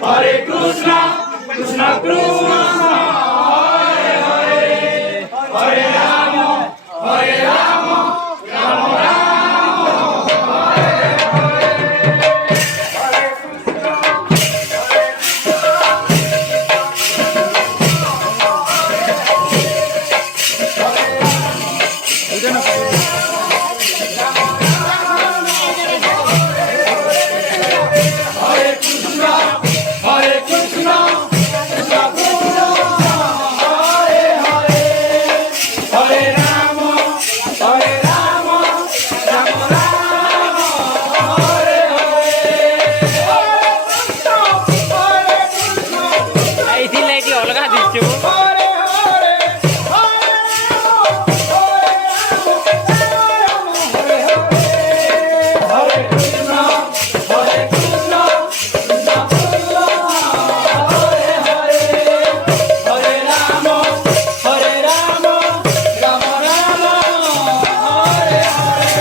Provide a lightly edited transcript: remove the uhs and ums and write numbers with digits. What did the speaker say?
Hare Krishna, Krishna Krishna, Hare Hare, Hare Rama, Hare Rama, Rama Rama, Hare Hare. Hare Krishna, Hare Krishna, Hare Krishna, Krishna Krishna, Hare Hare, Hare Rama, Hare Rama, Rama Rama, Hare Hare. ऐसी light अलग दिशु Hare Hare, Hare Rama, Hare Rama, Hare Krishna, Hare Krishna, Krishna Krishna, Hare Hare, Hare Rama, Hare Rama, Rama Rama, Hare Hare.